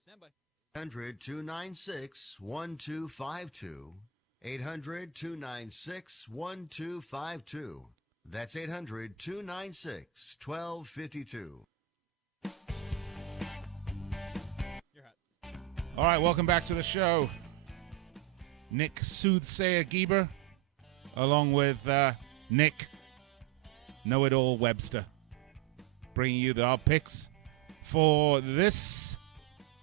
standby. 800-296-1252. 800-296-1252. That's 800-296-1252. You're hot. All right, welcome back to the show. Nick Soothsayer Gieber, along with Nick Know-It-All Webster, bringing you our picks for this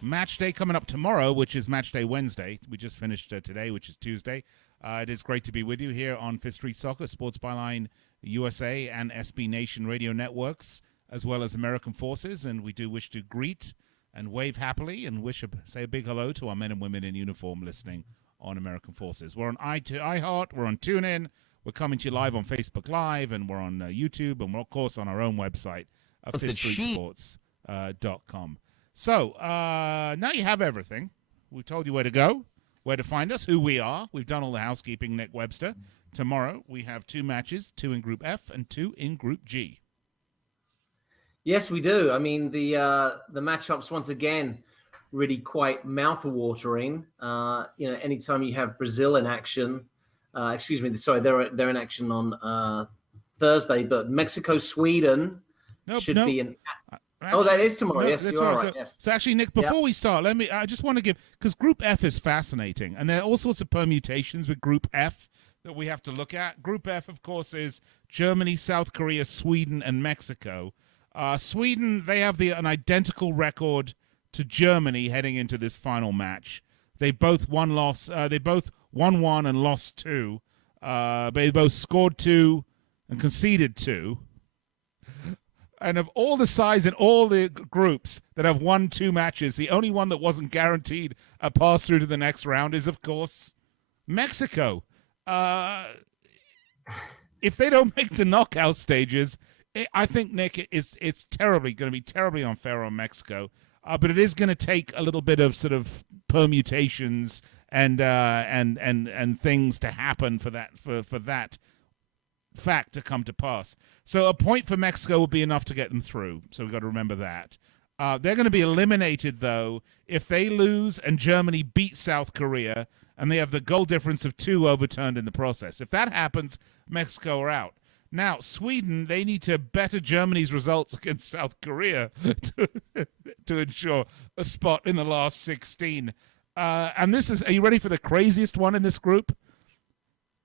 match day coming up tomorrow, which is Match Day Wednesday. We just finished today, which is Tuesday. It is great to be with you here on Fifth Street Soccer, Sports Byline USA and SB Nation radio networks, as well as American Forces. And we do wish to greet and wave happily and say a big hello to our men and women in uniform listening on American Forces. We're on iHeart, we're on TuneIn, we're coming to you live on Facebook Live, and we're on YouTube, and we're, of course, on our own website, fifthstreetsports.com. So, now you have everything. We've told you where to go, where to find us, who we are. We've done all the housekeeping, Nick Webster. Tomorrow, we have 2 matches, 2 in Group F and 2 in Group G. Yes, we do. I mean, the matchups, once again, really quite mouth-watering. Anytime you have Brazil in action, they're in action on Thursday, but Mexico-Sweden should be in. That is tomorrow. No, yes, you are right. Yes. So actually, Nick, before we start, I just want to give, because Group F is fascinating, and there are all sorts of permutations with Group F that we have to look at. Group F, of course, is Germany, South Korea, Sweden, and Mexico. Sweden, they have an identical record to Germany heading into this final match. They both won 1 and lost 2. They both scored 2 and conceded 2. And of all the sides in all the groups that have won 2 matches, the only one that wasn't guaranteed a pass through to the next round is, of course, Mexico. If they don't make the knockout stages, I think, Nick, it's going to be terribly unfair on Mexico. But it is going to take a little bit of sort of permutations and things to happen for that fact to come to pass. So a point for Mexico would be enough to get them through. So we've got to remember that. They're going to be eliminated, though, if they lose and Germany beats South Korea and they have the goal difference of 2 overturned in the process. If that happens, Mexico are out. Now, Sweden, they need to better Germany's results against South Korea to ensure a spot in the last 16. And this is, are you ready for the craziest one in this group?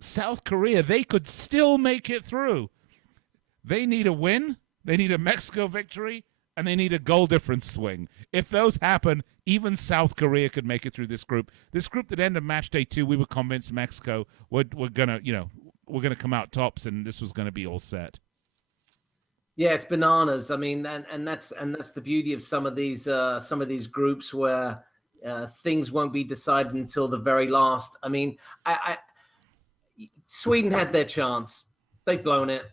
South Korea, they could still make it through. They need a win, they need a Mexico victory, and they need a goal difference swing. If those happen, even South Korea could make it through this group. This group that ended match day 2, we were convinced Mexico we're gonna come out tops, and this was gonna be all set. Yeah, it's bananas. I mean, and that's the beauty of some of these groups where things won't be decided until the very last. I mean, Sweden had their chance. They've blown it.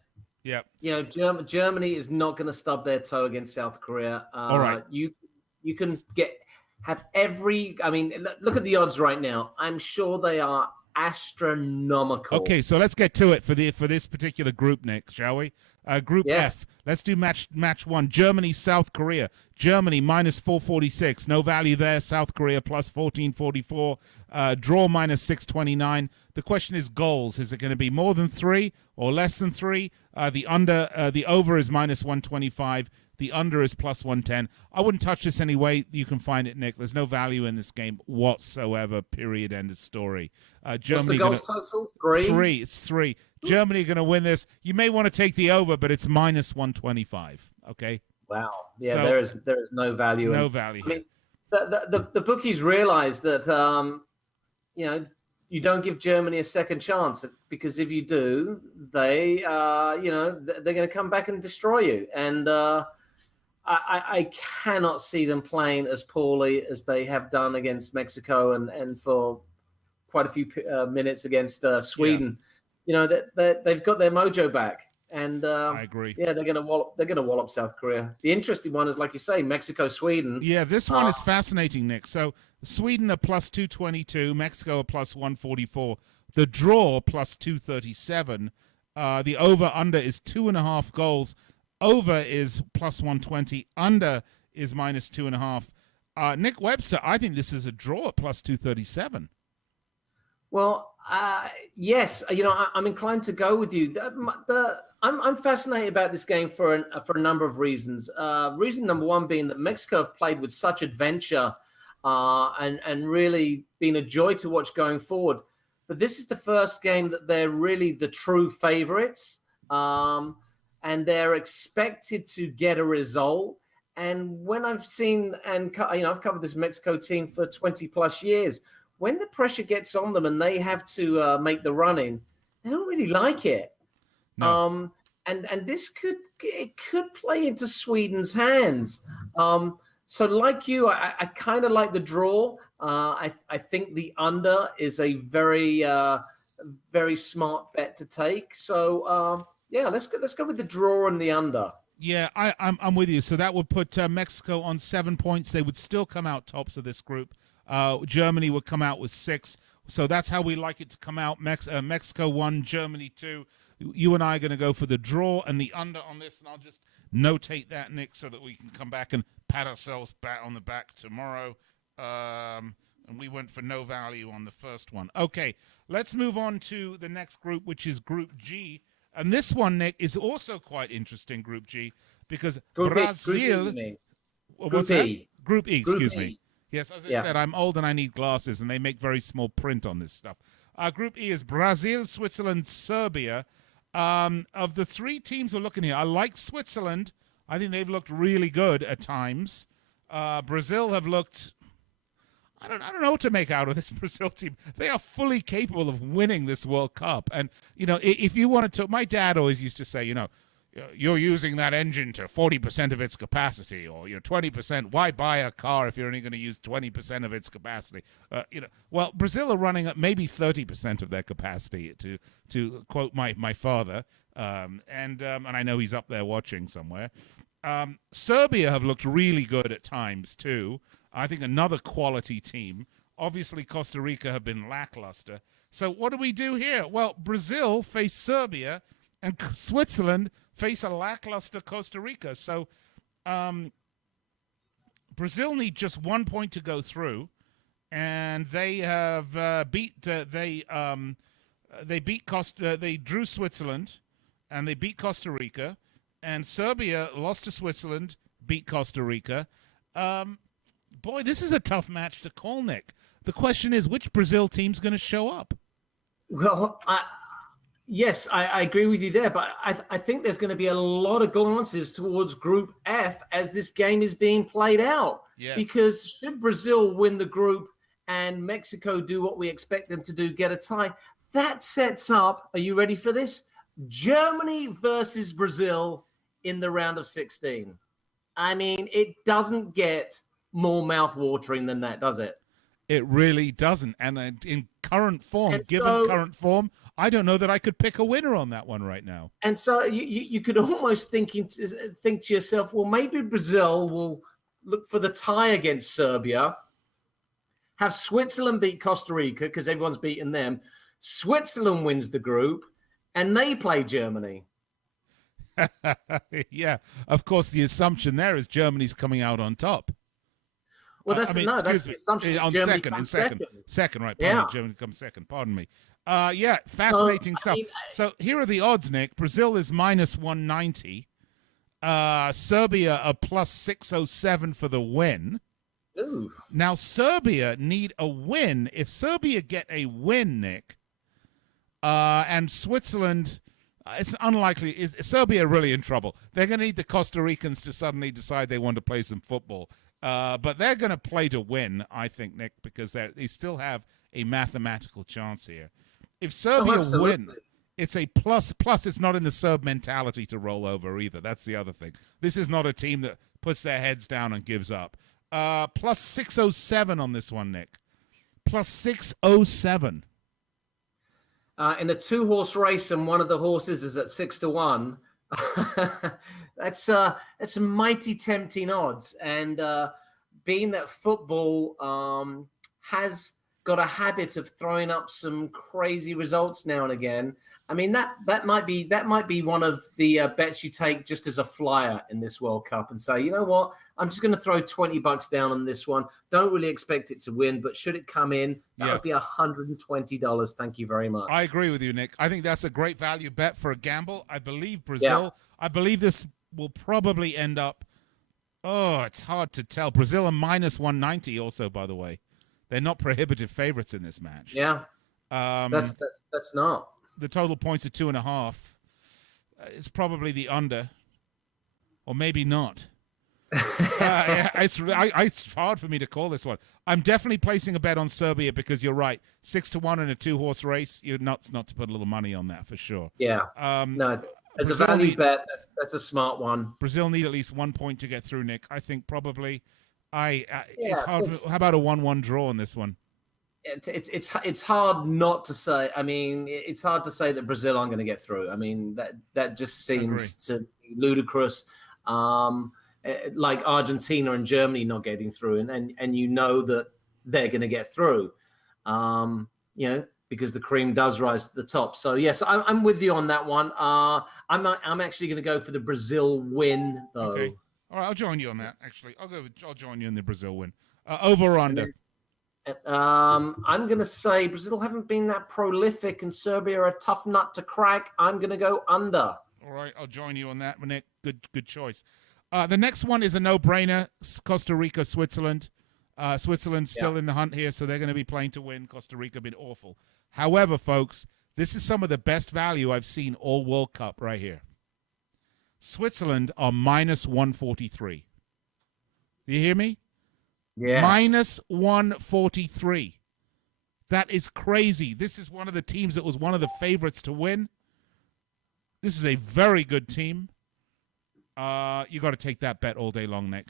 Yeah. Germany is not going to stub their toe against South Korea. All right. You can have every. I mean, look at the odds right now. I'm sure they are astronomical. Okay, so let's get to it for this particular group, Nick, shall we? Group F. Let's do match 1. Germany, South Korea. Germany minus 446. No value there. South Korea plus 1444. Draw minus 629. The question is goals. Is it going to be more than 3 or less than 3? The over is minus 125. The under is plus 110. I wouldn't touch this anyway. You can find it, Nick. There's no value in this game whatsoever. Period. End of story. Germany. What's the goals total? 3? 3. It's 3. Germany going to win this. You may want to take the over, but it's minus 125. Okay. Wow. Yeah. So, there is no value. No value. I mean, the bookies realize that you don't give Germany a second chance, because if you do, they're going to come back and destroy you. And I cannot see them playing as poorly as they have done against Mexico and for quite a few minutes against Sweden. Yeah. They've got their mojo back. And I agree. Yeah, they're gonna wallop South Korea. The interesting one is, like you say, Mexico, Sweden. Yeah, this one is fascinating, Nick. So Sweden are plus 222, Mexico are plus 144, the draw plus 237. The over under is 2.5 goals. Over is plus 120. Under is minus 2.5. Nick Webster, I think this is a draw at plus 237. Well, yes, I'm inclined to go with you. I'm fascinated about this game for a number of reasons. Reason number one being that Mexico have played with such adventure and really been a joy to watch going forward. But this is the first game that they're really the true favorites, and they're expected to get a result. And when I've seen I've covered this Mexico team for 20 plus years. When the pressure gets on them and they have to make the run-in, they don't really like it. No. And this could play into Sweden's hands. So like you, I kind of like the draw. I think the under is a very very smart bet to take. So yeah, let's go with the draw and the under. Yeah, I'm with you. So that would put Mexico on 7 points. They would still come out tops of this group. Germany would come out with 6. So that's how we like it to come out. Mexico 1, Germany 2. You and I are going to go for the draw and the under on this, and I'll just notate that, Nick, so that we can come back and pat ourselves back on the back tomorrow. And we went for no value on the first one. Okay, let's move on to the next group, which is Group G. And this one, Nick, is also quite interesting, Group G, because Brazil... What's that? Group E, excuse me. Yes, as I said, I'm old and I need glasses, and they make very small print on this stuff. Group E is Brazil, Switzerland, Serbia. Of the 3 teams we're looking here, I like Switzerland. I think they've looked really good at times. Brazil have looked... I don't know what to make out of this Brazil team. They are fully capable of winning this World Cup. And, if you wanted to... My dad always used to say, you're using that engine to 40% of its capacity, or 20%. Why buy a car if you're only going to use 20% of its capacity? Well, Brazil are running at maybe 30% of their capacity, to quote my father, and I know he's up there watching somewhere. Serbia have looked really good at times too. I think another quality team. Obviously, Costa Rica have been lackluster. So what do we do here? Well, Brazil face Serbia, and Switzerland face a lackluster Costa Rica. So Brazil need just 1 point to go through, and they have they drew Switzerland, and they beat Costa Rica, and Serbia lost to Switzerland, beat Costa Rica. Boy, this is a tough match to call, Nick. The question is, which Brazil team's going to show up? Well, yes, I agree with you there, but I think there's going to be a lot of glances towards Group F as this game is being played out. Yes. Because should Brazil win the group and Mexico do what we expect them to do, get a tie, that sets up, are you ready for this? Germany versus Brazil in the round of 16. I mean, it doesn't get more mouth-watering than that, does it? It really doesn't. And in current form, current form, I don't know that I could pick a winner on that one right now. And so you could almost think to yourself, well, maybe Brazil will look for the tie against Serbia, have Switzerland beat Costa Rica because everyone's beaten them. Switzerland wins the group, and they play Germany. Yeah, of course, the assumption there is Germany's coming out on top. Well, that's the assumption. On Germany second, right? Yeah. Germany comes second. Pardon me. Yeah, fascinating stuff. So here are the odds, Nick. Brazil is minus 190. Serbia are plus 607 for the win. Ooh. Now Serbia need a win. If Serbia get a win, Nick, and Switzerland. It's unlikely. Is Serbia really in trouble? They're going to need the Costa Ricans to suddenly decide they want to play some football. But they're going to play to win, I think, Nick, because they still have a mathematical chance here. If Serbia win, it's a plus. Plus, it's not in the Serb mentality to roll over either. That's the other thing. This is not a team that puts their heads down and gives up. Plus 607 on this one, Nick. Plus 607. In a 2-horse race, and one of the horses is at 6-1. That's mighty tempting odds. And being that football has got a habit of throwing up some crazy results now and again, I mean, that might be one of the bets you take just as a flyer in this World Cup and say, you know what, I'm just going to throw $20 down on this one. Don't really expect it to win, but should it come in, that would be $120. Thank you very much. I agree with you, Nick. I think that's a great value bet for a gamble. I believe Brazil. Yeah. I believe this will probably end up. Oh, it's hard to tell. Brazil are minus 190 also, by the way. They're not prohibitive favorites in this match. Yeah. That's not. The total points are 2.5. It's probably the under, or maybe not. It's hard for me to call this one. I'm definitely placing a bet on Serbia because you're right. 6-1 in a 2-horse race. You're nuts not to put a little money on that for sure. Yeah. No, as Brazil a value bet, that's a smart one. Brazil need at least 1 point to get through, Nick. I think probably. It's hard. How about a 1-1 draw on this one? It's hard not to say. I mean, it's hard to say that Brazil aren't going to get through. I mean, that just seems to be ludicrous. Like Argentina and Germany not getting through, and you know that they're going to get through. Because the cream does rise to the top. So yes, I'm with you on that one. I'm actually going to go for the Brazil win though. Okay. All right, I'll join you on that. Actually, I'll join you in the Brazil win. Over or under? I'm going to say Brazil haven't been that prolific, and Serbia are a tough nut to crack. I'm going to go under. All right, I'll join you on that, Nick. Good choice. The next one is a no-brainer. Costa Rica, Switzerland. Switzerland's still in the hunt here, so they're going to be playing to win. Costa Rica been awful. However, folks, this is some of the best value I've seen all World Cup right here. Switzerland are minus 143. Do you hear me? Yes. Minus 143. That is crazy. This is one of the teams that was one of the favorites to win. This is a very good team. You got to take that bet all day long, Nick.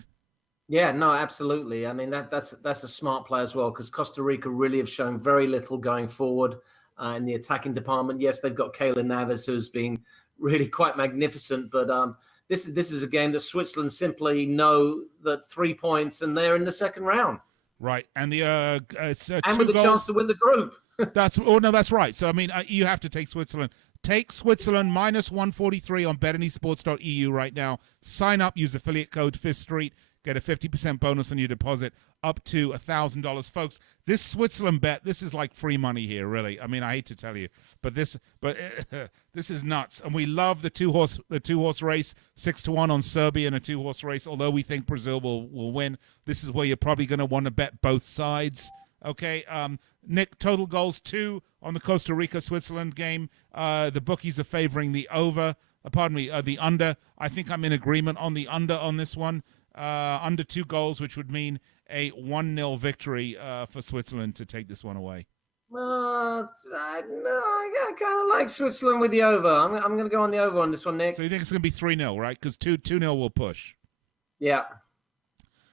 Yeah, no, absolutely. I mean, that's a smart play as well, because Costa Rica really have shown very little going forward in the attacking department. Yes, they've got Keylor Navas, who's been really quite magnificent, but this is a game that Switzerland simply know that 3 points and they're in the second round. Right, and the and with a chance to win the group. That's right. So I mean, you have to take Switzerland. Take Switzerland minus 143 on betandysports.eu right now. Sign up, use affiliate code 5th Street. Get a 50% bonus on your deposit up to $1,000. Folks, this Switzerland bet, this is like free money here, really. I mean, I hate to tell you, but this is nuts. And we love the two-horse race, 6-1 on Serbia in a 2-horse race, although we think Brazil will win. This is where you're probably going to want to bet both sides. Okay, Nick, total goals 2 on the Costa Rica-Switzerland game. The bookies are favoring the the under. I think I'm in agreement on the under on this one. Under 2 goals, which would mean a 1-0 victory for Switzerland to take this one away. I kind of like Switzerland with the over. I'm going to go on the over on this one, Nick. So you think it's going to be 3-0, right? Because 2-0 will push. Yeah.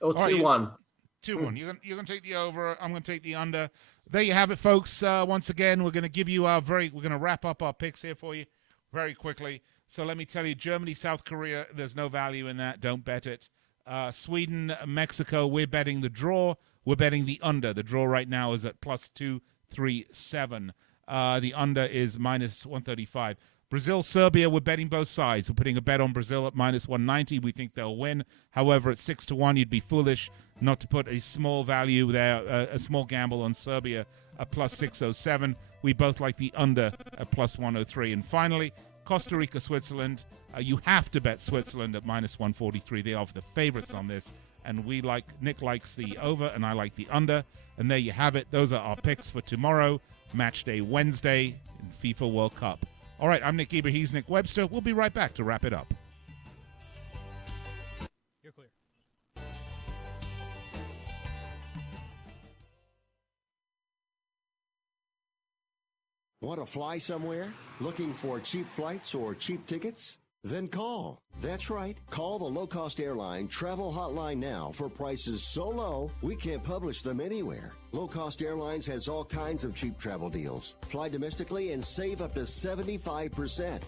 Or 2-1. 2-1. You're going to take the over. I'm going to take the under. There you have it, folks. Once again, we're going to give you we're going to wrap up our picks here for you very quickly. So let me tell you, Germany, South Korea, there's no value in that. Don't bet it. Sweden, Mexico, we're betting the draw. We're betting the under. The draw right now is at plus 237. The under is minus 135. Brazil, Serbia, we're betting both sides. We're putting a bet on Brazil at minus 190. We think they'll win. However, at 6-1, you'd be foolish not to put a small value there, a small gamble on Serbia at plus 607. We both like the under at plus 103. And finally, Costa Rica, Switzerland. You have to bet Switzerland at minus 143. They are the favorites on this. And Nick likes the over and I like the under. And there you have it. Those are our picks for tomorrow, match day Wednesday in FIFA World Cup. All right, I'm Nick Eber. He's Nick Webster. We'll be right back to wrap it up. You're clear. Want to fly somewhere? Looking for cheap flights or cheap tickets? Then call. That's right. Call the low-cost airline travel hotline now for prices so low we can't publish them anywhere. Low Cost Airlines has all kinds of cheap travel deals. Fly domestically and save up to 75%.